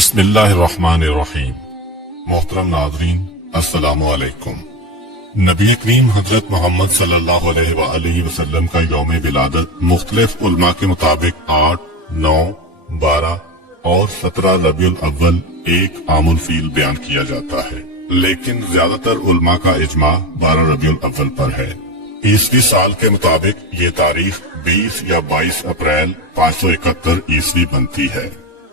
بسم اللہ الرحمن الرحیم۔ محترم ناظرین، السلام علیکم۔ نبی کریم حضرت محمد صلی اللہ علیہ وآلہ وسلم کا یوم ولادت مختلف علماء کے مطابق 8، 9، 12 اور 17 ربیع الاول ایک عام الفیل بیان کیا جاتا ہے، لیکن زیادہ تر علماء کا اجماع 12 ربیع الاول پر ہے۔ عیسوی سال کے مطابق یہ تاریخ 20 یا 22 اپریل 571 عیسوی بنتی ہے۔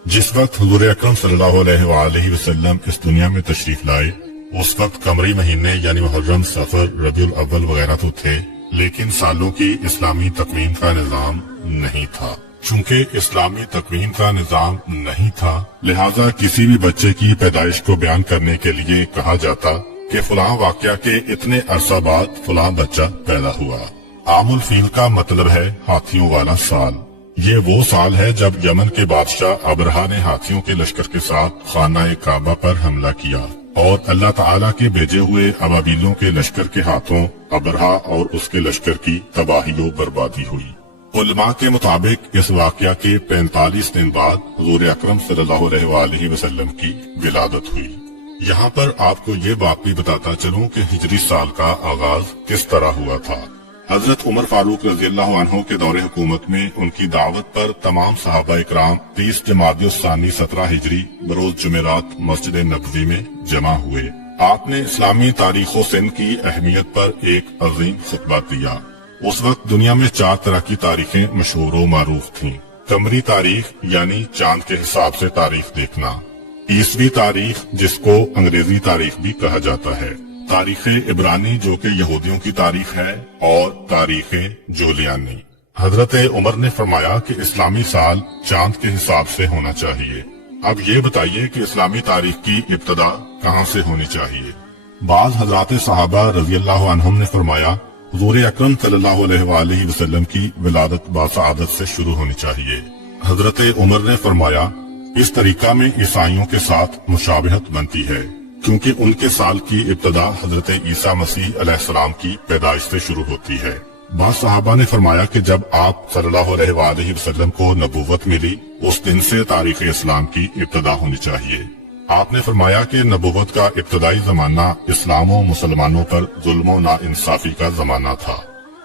جس وقت حضور اکرم صلی اللہ علیہ وآلہ وسلم اس دنیا میں تشریف لائے اس وقت قمری مہینے یعنی محرم، صفر، ربیع الاول وغیرہ تو تھے، لیکن سالوں کی اسلامی تقویم کا نظام نہیں تھا۔ چونکہ اسلامی تقویم کا نظام نہیں تھا، لہذا کسی بھی بچے کی پیدائش کو بیان کرنے کے لیے کہا جاتا کہ فلاں واقعہ کے اتنے عرصہ بعد فلاں بچہ پیدا ہوا۔ عام الفیل کا مطلب ہے ہاتھیوں والا سال۔ یہ وہ سال ہے جب یمن کے بادشاہ ابرہا نے ہاتھیوں کے لشکر کے ساتھ خانہ کعبہ پر حملہ کیا اور اللہ تعالیٰ کے بھیجے ہوئے ابابیلوں کے لشکر کے ہاتھوں ابرہا اور اس کے لشکر کی تباہی و بربادی ہوئی۔ علماء کے مطابق اس واقعہ کے 45 دن بعد حضور اکرم صلی اللہ علیہ وآلہ وسلم کی ولادت ہوئی۔ یہاں پر آپ کو یہ بات بھی بتاتا چلوں کہ ہجری سال کا آغاز کس طرح ہوا تھا۔ حضرت عمر فاروق رضی اللہ عنہ کے دور حکومت میں ان کی دعوت پر تمام صحابہ اکرام 30 جمادی الثانی 17 ہجری بروز جمعرات مسجد نبوی میں جمع ہوئے۔ آپ نے اسلامی تاریخ و سن کی اہمیت پر ایک عظیم خطبہ دیا۔ اس وقت دنیا میں 4 طرح کی تاریخیں مشہور و معروف تھیں۔ قمری تاریخ یعنی چاند کے حساب سے تاریخ دیکھنا، عیسوی تاریخ جس کو انگریزی تاریخ بھی کہا جاتا ہے، تاریخ عبرانی جو کہ یہودیوں کی تاریخ ہے، اور تاریخ جولیانی۔ حضرت عمر نے فرمایا کہ اسلامی سال چاند کے حساب سے ہونا چاہیے۔ اب یہ بتائیے کہ اسلامی تاریخ کی ابتدا کہاں سے ہونی چاہیے؟ بعض حضرات صحابہ رضی اللہ عنہم نے فرمایا حضور اکرم صلی اللہ علیہ وآلہ وسلم کی ولادت باسعادت سے شروع ہونی چاہیے۔ حضرت عمر نے فرمایا اس طریقہ میں عیسائیوں کے ساتھ مشابہت بنتی ہے، کیونکہ ان کے سال کی ابتدا حضرت عیسیٰ مسیح علیہ السلام کی پیدائش سے شروع ہوتی ہے۔ بعض صحابہ نے فرمایا کہ جب آپ صلی اللہ علیہ وآلہ وسلم کو نبوت ملی اس دن سے تاریخ اسلام کی ابتدا ہونی چاہیے۔ آپ نے فرمایا کہ نبوت کا ابتدائی زمانہ اسلام و مسلمانوں پر ظلم و ناانصافی کا زمانہ تھا۔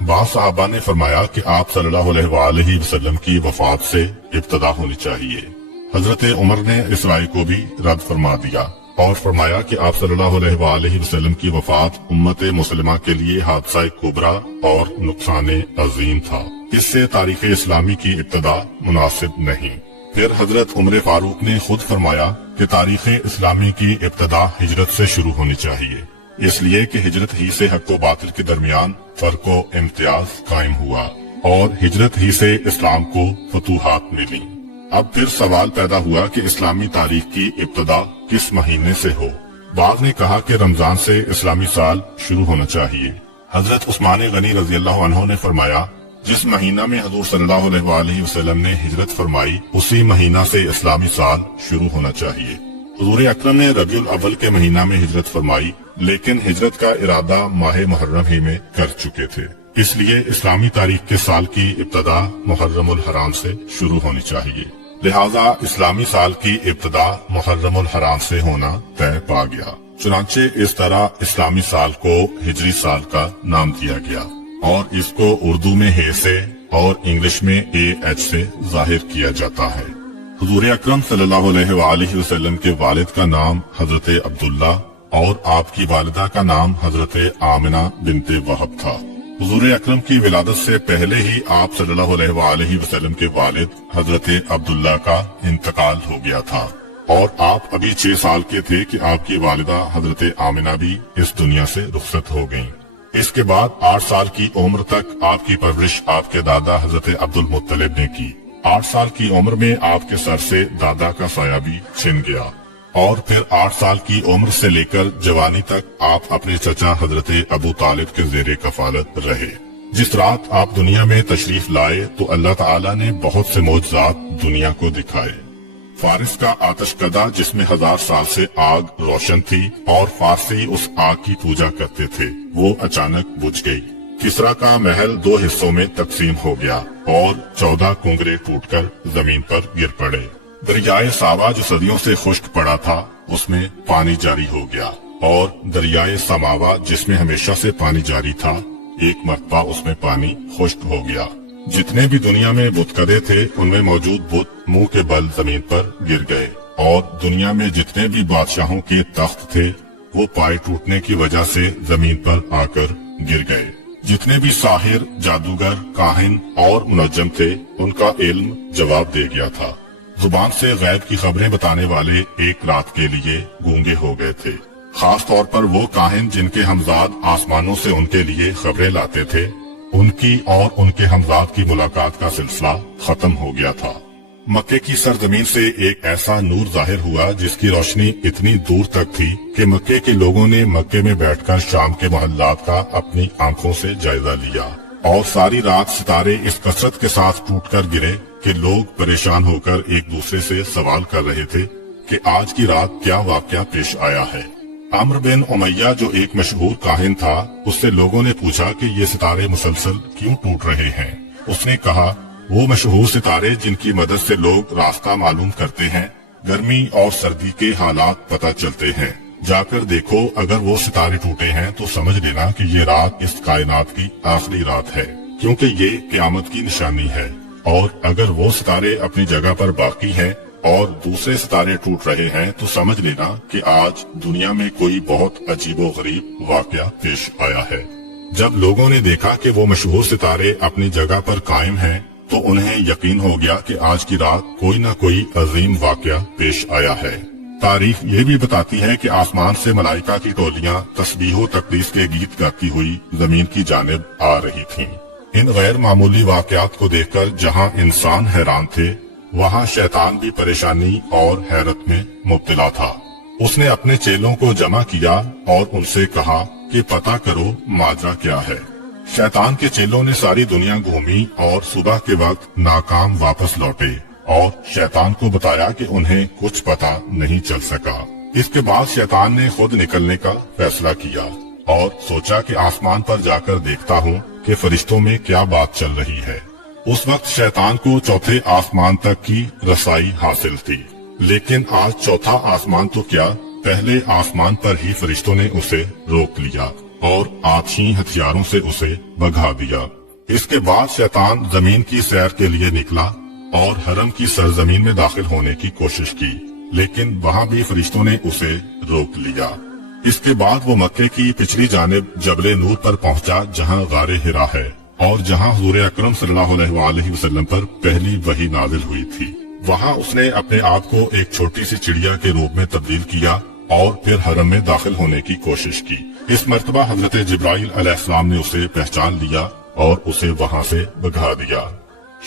بعض صحابہ نے فرمایا کہ آپ صلی اللہ علیہ وآلہ وسلم کی وفات سے ابتدا ہونی چاہیے۔ حضرت عمر نے اس رائے کو بھی رد فرما دیا اور فرمایا کہ آپ صلی اللہ علیہ وآلہ وسلم کی وفات امت مسلمہ کے لیے حادثہ کبریٰ اور نقصان عظیم تھا، اس سے تاریخ اسلامی کی ابتدا مناسب نہیں۔ پھر حضرت عمر فاروق نے خود فرمایا کہ تاریخ اسلامی کی ابتدا ہجرت سے شروع ہونی چاہیے، اس لیے کہ ہجرت ہی سے حق و باطل کے درمیان فرق و امتیاز قائم ہوا اور ہجرت ہی سے اسلام کو فتوحات ملی۔ اب پھر سوال پیدا ہوا کہ اسلامی تاریخ کی ابتدا کس مہینے سے ہو؟ بعض نے کہا کہ رمضان سے اسلامی سال شروع ہونا چاہیے۔ حضرت عثمان غنی رضی اللہ عنہ نے فرمایا جس مہینہ میں حضور صلی اللہ علیہ وآلہ وسلم نے ہجرت فرمائی اسی مہینہ سے اسلامی سال شروع ہونا چاہیے۔ حضور اکرم نے ربیع الاول کے مہینہ میں ہجرت فرمائی، لیکن ہجرت کا ارادہ ماہ محرم ہی میں کر چکے تھے، اس لیے اسلامی تاریخ کے سال کی ابتدا محرم الحرام سے شروع ہونی چاہیے۔ لہذا اسلامی سال کی ابتدا محرم الحرام سے ہونا طے پا گیا، چنانچہ اس طرح اسلامی سال کو ہجری سال کا نام دیا گیا اور اس کو اردو میں ہے سے اور انگلش میں AH سے ظاہر کیا جاتا ہے۔ حضور اکرم صلی اللہ علیہ وآلہ وسلم کے والد کا نام حضرت عبداللہ اور آپ کی والدہ کا نام حضرت آمنہ بنت وہب تھا۔ حضور اکرم کی ولادت سے پہلے ہی آپ صلی اللہ علیہ وآلہ وسلم کے والد حضرت عبداللہ کا انتقال ہو گیا تھا اور آپ ابھی 6 سال کے تھے کہ آپ کی والدہ حضرت آمنہ بھی اس دنیا سے رخصت ہو گئیں۔ اس کے بعد 8 سال کی عمر تک آپ کی پرورش آپ کے دادا حضرت عبد المطلب نے کی۔ 8 سال کی عمر میں آپ کے سر سے دادا کا سایہ بھی چھن گیا اور پھر 8 سال کی عمر سے لے کر جوانی تک آپ اپنے چچا حضرت ابو طالب کے زیر کفالت رہے۔ جس رات آپ دنیا میں تشریف لائے تو اللہ تعالیٰ نے بہت سے معجزات دنیا کو دکھائے۔ فارس کا آتش کدہ جس میں 1000 سال سے آگ روشن تھی اور فارسی اس آگ کی پوجا کرتے تھے، وہ اچانک بجھ گئی۔ کسرا کا محل 2 حصوں میں تقسیم ہو گیا اور 14 کنگرے ٹوٹ کر زمین پر گر پڑے۔ دریائے ساوا جو صدیوں سے خشک پڑا تھا اس میں پانی جاری ہو گیا، اور دریائے سماوا جس میں ہمیشہ سے پانی جاری تھا ایک مرتبہ اس میں پانی خشک ہو گیا۔ جتنے بھی دنیا میں بت کدے تھے ان میں موجود بت منہ کے بل زمین پر گر گئے، اور دنیا میں جتنے بھی بادشاہوں کے تخت تھے وہ پائے ٹوٹنے کی وجہ سے زمین پر آ کر گر گئے۔ جتنے بھی ساحر، جادوگر، کاہن اور منجم تھے ان کا علم جواب دے گیا تھا۔ زبان سے غیب کی خبریں بتانے والے ایک رات کے لیے گونگے ہو گئے تھے، خاص طور پر وہ کاہن جن کے ہمزاد آسمانوں سے ان کے لیے خبریں لاتے تھے، ان کی اور ان کے ہمزاد کی ملاقات کا سلسلہ ختم ہو گیا تھا۔ مکے کی سرزمین سے ایک ایسا نور ظاہر ہوا جس کی روشنی اتنی دور تک تھی کہ مکے کے لوگوں نے مکے میں بیٹھ کر شام کے محلات کا اپنی آنکھوں سے جائزہ لیا، اور ساری رات ستارے اس کثرت کے ساتھ ٹوٹ کر گرے کہ لوگ پریشان ہو کر ایک دوسرے سے سوال کر رہے تھے کہ آج کی رات کیا واقعہ پیش آیا ہے۔ عمرو بن امیہ جو ایک مشہور کاہن تھا، اس سے لوگوں نے پوچھا کہ یہ ستارے مسلسل کیوں ٹوٹ رہے ہیں؟ اس نے کہا وہ مشہور ستارے جن کی مدد سے لوگ راستہ معلوم کرتے ہیں، گرمی اور سردی کے حالات پتہ چلتے ہیں، جا کر دیکھو، اگر وہ ستارے ٹوٹے ہیں تو سمجھ لینا کہ یہ رات اس کائنات کی آخری رات ہے، کیونکہ یہ قیامت کی نشانی ہے، اور اگر وہ ستارے اپنی جگہ پر باقی ہیں اور دوسرے ستارے ٹوٹ رہے ہیں تو سمجھ لینا کہ آج دنیا میں کوئی بہت عجیب و غریب واقعہ پیش آیا ہے۔ جب لوگوں نے دیکھا کہ وہ مشہور ستارے اپنی جگہ پر قائم ہیں تو انہیں یقین ہو گیا کہ آج کی رات کوئی نہ کوئی عظیم واقعہ پیش آیا ہے۔ تاریخ یہ بھی بتاتی ہے کہ آسمان سے ملائکہ کی ٹولیاں تسبیح و تقدیس کے گیت گاتی ہوئی زمین کی جانب آ رہی تھیں۔ ان غیر معمولی واقعات کو دیکھ کر جہاں انسان حیران تھے وہاں شیطان بھی پریشانی اور حیرت میں مبتلا تھا۔ اس نے اپنے چیلوں کو جمع کیا اور ان سے کہا کہ پتہ کرو ماجرا کیا ہے۔ شیطان کے چیلوں نے ساری دنیا گھومی اور صبح کے وقت ناکام واپس لوٹے، اور شیطان کو بتایا کہ انہیں کچھ پتہ نہیں چل سکا۔ اس کے بعد شیطان نے خود نکلنے کا فیصلہ کیا اور سوچا کہ آسمان پر جا کر دیکھتا ہوں کہ فرشتوں میں کیا بات چل رہی ہے۔ اس وقت شیطان کو چوتھے آسمان تک کی رسائی حاصل تھی، لیکن آج چوتھا آسمان تو کیا، پہلے آسمان پر ہی فرشتوں نے اسے روک لیا اور آتشی ہتھیاروں سے اسے بھگا دیا۔ اس کے بعد شیطان زمین کی سیر کے لیے نکلا اور حرم کی سرزمین میں داخل ہونے کی کوشش کی، لیکن وہاں بھی فرشتوں نے اسے روک لیا۔ اس کے بعد وہ مکے کی پچھلی جانب جبل نور پر پہنچا جہاں غار حرا ہے اور جہاں حضور اکرم صلی اللہ علیہ وآلہ وسلم پر پہلی وحی نازل ہوئی تھی۔ وہاں اس نے اپنے آپ کو ایک چھوٹی سی چڑیا کے روپ میں تبدیل کیا اور پھر حرم میں داخل ہونے کی کوشش کی۔ اس مرتبہ حضرت جبرائیل علیہ السلام نے اسے پہچان لیا اور اسے وہاں سے بھگا دیا۔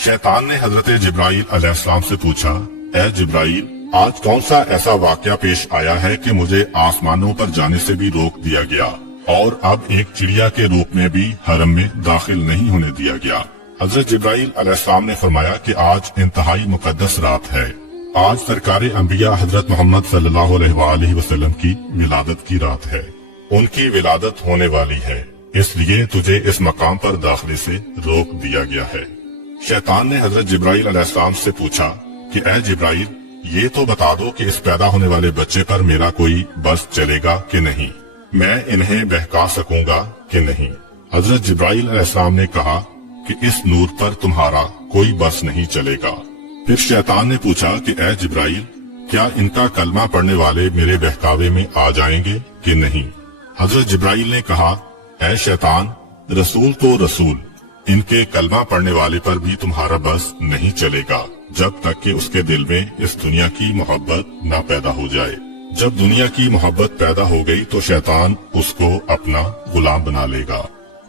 شیطان نے حضرت جبرائیل علیہ السلام سے پوچھا، اے جبرائیل، آج کون سا ایسا واقعہ پیش آیا ہے کہ مجھے آسمانوں پر جانے سے بھی روک دیا گیا اور اب ایک چڑیا کے روپ میں بھی حرم میں داخل نہیں ہونے دیا گیا؟ حضرت جبرائیل علیہ السلام نے فرمایا کہ آج انتہائی مقدس رات ہے، آج سرکار انبیاء حضرت محمد صلی اللہ علیہ وآلہ وسلم کی ولادت کی رات ہے، ان کی ولادت ہونے والی ہے، اس لیے تجھے اس مقام پر داخلے سے روک دیا گیا ہے۔ شیطان نے حضرت جبرائیل علیہ السلام سے پوچھا کہ اے جبرائیل، یہ تو بتا دو کہ اس پیدا ہونے والے بچے پر میرا کوئی بس چلے گا کہ نہیں، میں انہیں بہکا سکوں گا کہ نہیں؟ حضرت جبرائیل علیہ السلام نے کہا کہ اس نور پر تمہارا کوئی بس نہیں چلے گا۔ پھر شیطان نے پوچھا کہ اے جبرائیل، کیا ان کا کلمہ پڑھنے والے میرے بہکاوے میں آ جائیں گے کہ نہیں؟ حضرت جبرائیل نے کہا، اے شیطان، رسول تو رسول، ان کے کلمہ پڑھنے والے پر بھی تمہارا بس نہیں چلے گا جب تک کہ اس کے دل میں اس دنیا کی محبت نہ پیدا ہو جائے۔ جب دنیا کی محبت پیدا ہو گئی تو شیطان اس کو اپنا غلام بنا لے گا۔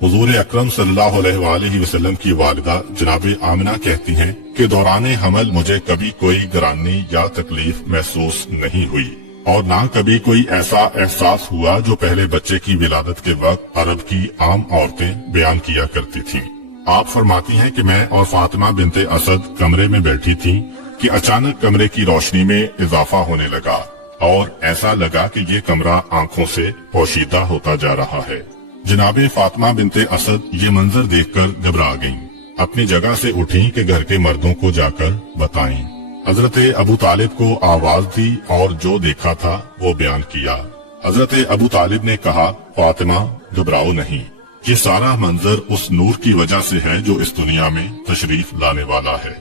حضور اکرم صلی اللہ علیہ وآلہ وسلم کی والدہ جناب آمنہ کہتی ہیں کہ دوران حمل مجھے کبھی کوئی گرانی یا تکلیف محسوس نہیں ہوئی، اور نہ کبھی کوئی ایسا احساس ہوا جو پہلے بچے کی ولادت کے وقت عرب کی عام عورتیں بیان کیا کرتی تھیں۔ آپ فرماتی ہیں کہ میں اور فاطمہ بنت اسد کمرے میں بیٹھی تھیں کہ اچانک کمرے کی روشنی میں اضافہ ہونے لگا اور ایسا لگا کہ یہ کمرہ آنکھوں سے پوشیدہ ہوتا جا رہا ہے۔ جناب فاطمہ بنت اسد یہ منظر دیکھ کر گھبرا گئیں، اپنی جگہ سے اٹھیں کہ گھر کے مردوں کو جا کر بتائیں۔ حضرت ابو طالب کو آواز دی اور جو دیکھا تھا وہ بیان کیا۔ حضرت ابو طالب نے کہا، فاطمہ گھبراؤ نہیں، یہ سارا منظر اس نور کی وجہ سے ہے جو اس دنیا میں تشریف لانے والا ہے۔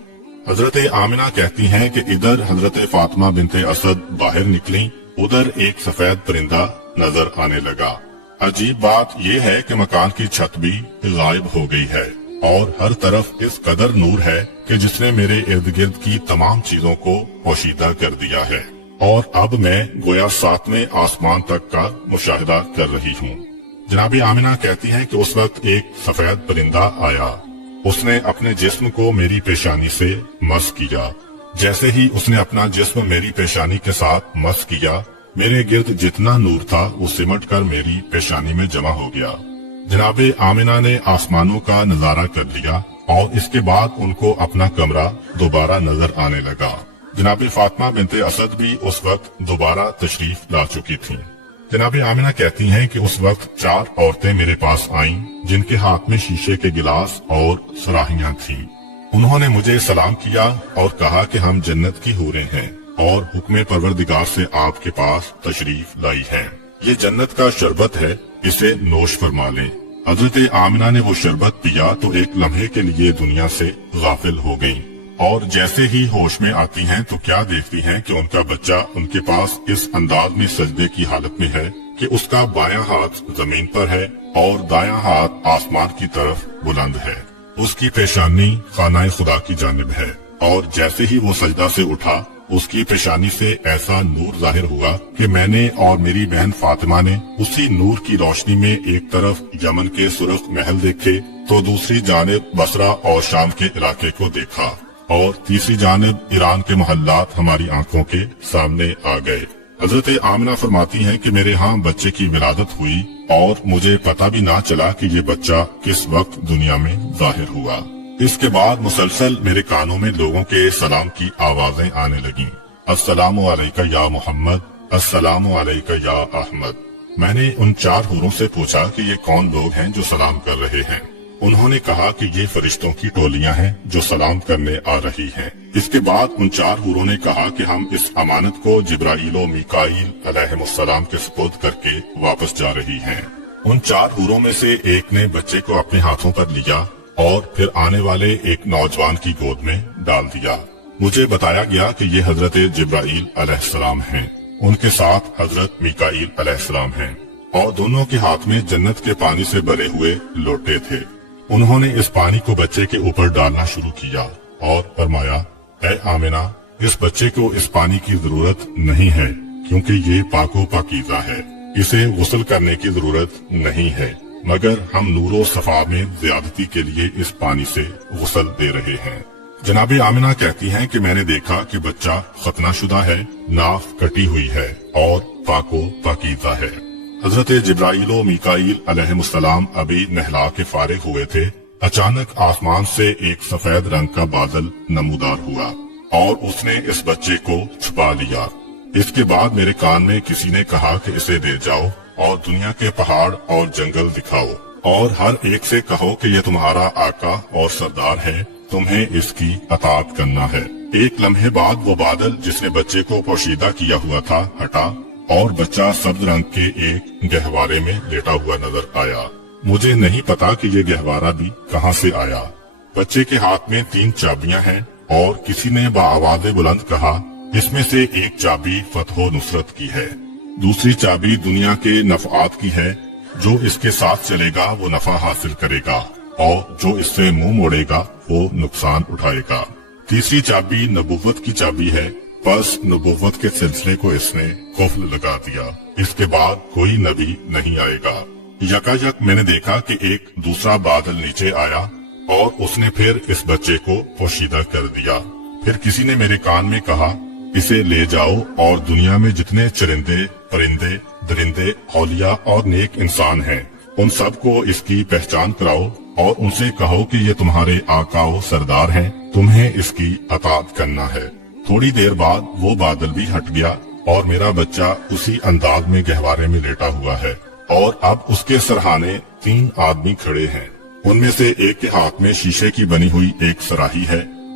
حضرت آمنہ کہتی ہیں کہ ادھر حضرت فاطمہ بنت اسد باہر نکلیں، ادھر ایک سفید پرندہ نظر آنے لگا۔ عجیب بات یہ ہے کہ مکان کی چھت بھی غائب ہو گئی ہے اور ہر طرف اس قدر نور ہے کہ جس نے میرے ارد گرد کی تمام چیزوں کو پوشیدہ کر دیا ہے، اور اب میں گویا 7ویں آسمان تک کا مشاہدہ کر رہی ہوں۔ جناب آمنہ کہتی ہیں کہ اس وقت ایک سفید پرندہ آیا، اس نے اپنے جسم کو میری پیشانی سے مس کیا۔ جیسے ہی اس نے اپنا جسم میری پیشانی کے ساتھ مس کیا، میرے گرد جتنا نور تھا وہ سمٹ کر میری پیشانی میں جمع ہو گیا۔ جناب آمنہ نے آسمانوں کا نظارہ کر لیا اور اس کے بعد ان کو اپنا کمرہ دوبارہ نظر آنے لگا۔ جناب فاطمہ بنت اسد بھی اس وقت دوبارہ تشریف لا چکی تھیں۔ جناب آمنہ کہتی ہیں کہ اس وقت 4 عورتیں میرے پاس آئیں جن کے ہاتھ میں شیشے کے گلاس اور سراہیاں تھیں۔ انہوں نے مجھے سلام کیا اور کہا کہ ہم جنت کی حوریں ہیں اور حکم پروردگار سے آپ کے پاس تشریف لائی ہیں۔ یہ جنت کا شربت ہے، اسے نوش فرما لیں۔ حضرت آمنہ نے وہ شربت پیا تو ایک لمحے کے لیے دنیا سے غافل ہو گئیں، اور جیسے ہی ہوش میں آتی ہیں تو کیا دیکھتی ہیں کہ ان کا بچہ ان کے پاس اس انداز میں سجدے کی حالت میں ہے کہ اس کا بایاں ہاتھ زمین پر ہے اور دایاں ہاتھ آسمان کی طرف بلند ہے۔ اس کی پیشانی خانہ خدا کی جانب ہے، اور جیسے ہی وہ سجدہ سے اٹھا اس کی پیشانی سے ایسا نور ظاہر ہوا کہ میں نے اور میری بہن فاطمہ نے اسی نور کی روشنی میں ایک طرف یمن کے سرخ محل دیکھے تو دوسری جانب بصرہ اور شام کے علاقے کو دیکھا، اور تیسری جانب ایران کے محلات ہماری آنکھوں کے سامنے آ گئے۔ حضرت آمنہ فرماتی ہیں کہ میرے ہاں بچے کی ولادت ہوئی اور مجھے پتہ بھی نہ چلا کہ یہ بچہ کس وقت دنیا میں ظاہر ہوا۔ اس کے بعد مسلسل میرے کانوں میں لوگوں کے سلام کی آوازیں آنے لگیں، السلام علیکہ یا محمد، السلام علیکہ یا احمد۔ میں نے ان 4 حوروں سے پوچھا کہ یہ کون لوگ ہیں جو سلام کر رہے ہیں؟ انہوں نے کہا کہ یہ فرشتوں کی ٹولیاں ہیں جو سلام کرنے آ رہی ہیں۔ اس کے بعد ان 4 حوروں نے کہا کہ ہم اس امانت کو جبرائیل و میکائیل علیہ السلام کے سپرد کر کے واپس جا رہی ہیں۔ ان 4 حوروں میں سے ایک نے بچے کو اپنے ہاتھوں پر لیا اور پھر آنے والے ایک نوجوان کی گود میں ڈال دیا۔ مجھے بتایا گیا کہ یہ حضرت جبرائیل علیہ السلام ہیں، ان کے ساتھ حضرت میکائیل علیہ السلام ہیں، اور دونوں کے ہاتھ میں جنت کے پانی سے بھرے ہوئے لوٹے تھے۔ انہوں نے اس پانی کو بچے کے اوپر ڈالنا شروع کیا اور فرمایا، اے آمنہ، اس بچے کو اس پانی کی ضرورت نہیں ہے کیونکہ یہ پاک و پاکیزہ ہے، اسے غسل کرنے کی ضرورت نہیں ہے، مگر ہم نور و صفا میں زیادتی کے لیے اس پانی سے غسل دے رہے ہیں۔ جناب آمنہ کہتی ہیں کہ میں نے دیکھا کہ بچہ ختنہ شدہ ہے، ناف کٹی ہوئی ہے اور پاک و پاکیزہ ہے۔ حضرت جبرائیل و میکائیل علیہ السلام ابھی نہلا کے فارغ ہوئے تھے، اچانک آسمان سے ایک سفید رنگ کا بادل نمودار ہوا اور اس نے اس بچے کو چھپا لیا۔ اس کے بعد میرے کان میں کسی نے کہا کہ اسے لے جاؤ اور دنیا کے پہاڑ اور جنگل دکھاؤ، اور ہر ایک سے کہو کہ یہ تمہارا آقا اور سردار ہے، تمہیں اس کی اطاعت کرنا ہے۔ ایک لمحے بعد وہ بادل جس نے بچے کو پوشیدہ کیا ہوا تھا ہٹا، اور بچہ سبز رنگ کے ایک گہوارے میں لیٹا ہوا نظر آیا۔ مجھے نہیں پتا کہ یہ گہوارہ بھی کہاں سے آیا۔ بچے کے ہاتھ میں 3 چابیاں ہیں، اور کسی نے بآواز بلند کہا، اس میں سے ایک چابی فتح و نصرت کی ہے، دوسری چابی دنیا کے نفعات کی ہے، جو اس کے ساتھ چلے گا وہ نفع حاصل کرے گا، اور جو اس سے منہ موڑے گا وہ نقصان اٹھائے گا، تیسری چابی نبوت کی چابی ہے، بس نبوت کے سلسلے کو اس نے قفل لگا دیا، اس کے بعد کوئی نبی نہیں آئے گا۔ یکایک میں نے دیکھا کہ ایک دوسرا بادل نیچے آیا اور اس نے پھر اس بچے کو پوشیدہ کر دیا۔ پھر کسی نے میرے کان میں کہا، اسے لے جاؤ اور دنیا میں جتنے چرندے، پرندے، درندے، اولیاء اور نیک انسان ہیں ان سب کو اس کی پہچان کراؤ اور ان سے کہو کہ یہ تمہارے آقا و سردار ہیں، تمہیں اس کی اطاعت کرنا ہے۔ تھوڑی دیر بعد وہ بادل بھی ہٹ گیا اور میرا بچہ اسی انداز میں گہوارے میں لیٹا ہوا ہے، اور اب اس کے سرہانے 3 آدمی کھڑے ہیں۔ ان میں سے ایک کے ہاتھ میں شیشے کی بنی ہوئی ایک سراہی ہے،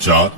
4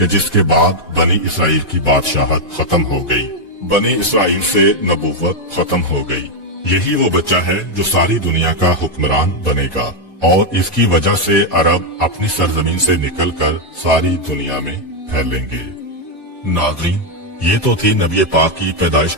کہ جس کے بعد بنی اسرائیل کی بادشاہت ختم ہو گئی، بنی اسرائیل سے نبوت ختم ہو گئی۔ یہی وہ بچہ ہے جو ساری دنیا کا حکمران بنے گا، اور اس کی وجہ سے عرب اپنی سرزمین سے نکل کر ساری دنیا میں پھیلیں گے۔ ناظرین، یہ تو تھی نبی پاک کی پیدائش